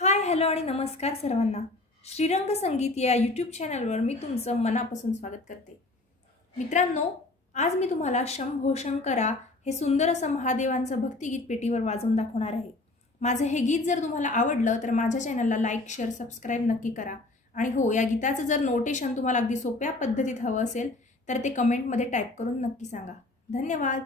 Hi hello आणि नमस्कार सर्वांना। श्रीरंग संगीत या यूट्यूब चॅनलवर मी तुमचं मनापासून स्वागत करते। मित्रांनो, आज मी तुम्हाला शंभो शंकरा हे सुंदर असं महादेवांचं भक्तिगीत पेटीवर वाजवून दाखवणार आहे। माझं हे गीत जर तुम्हाला आवडलं तर माझ्या चॅनलला लाईक शेअर सबस्क्राइब नक्की करा। आणि हो, या गीताचं जर नोटेशन तुम्हाला अगदी सोप्या पद्धतीत हवं असेल तर ते कमेंटमध्ये टाईप करून नक्की सांगा। धन्यवाद।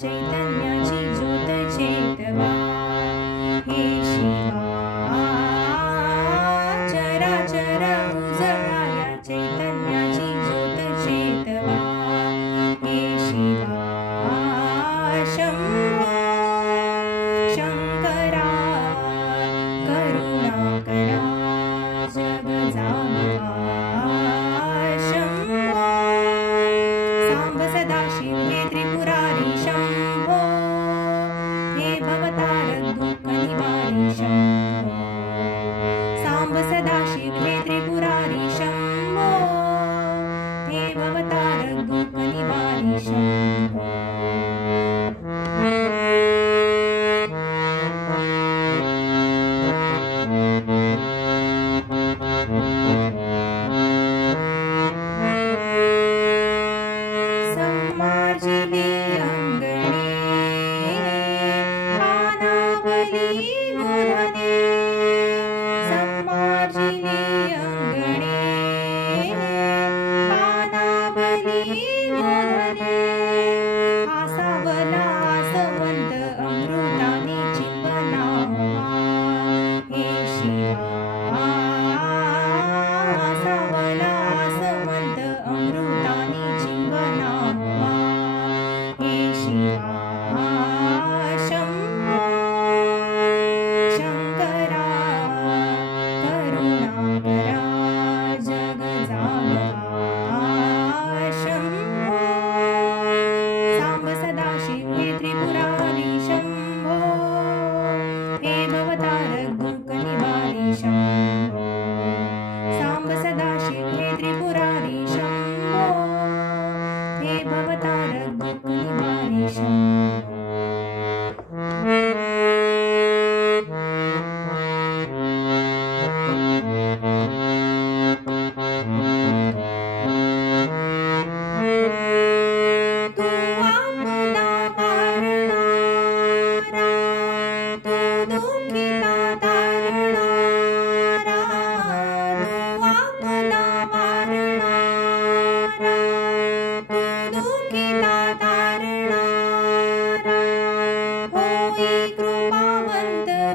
चैतन्याची ज्योत चेतवा हे शिवा चराचर उजळाया चैतन्याची ज्योत चेतवा हे शिवा शंभो शंकरा करुणा करा जग जागवा शंभो सांब सदाशिव हे त्रिपुरारी शंभो हे भवतारक दुःख निवारी शंभो सांब सदाशिव हे त्रिपुरारी शंभो हे भवतारक दुःख निवारी शंभो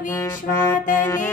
विश्वातले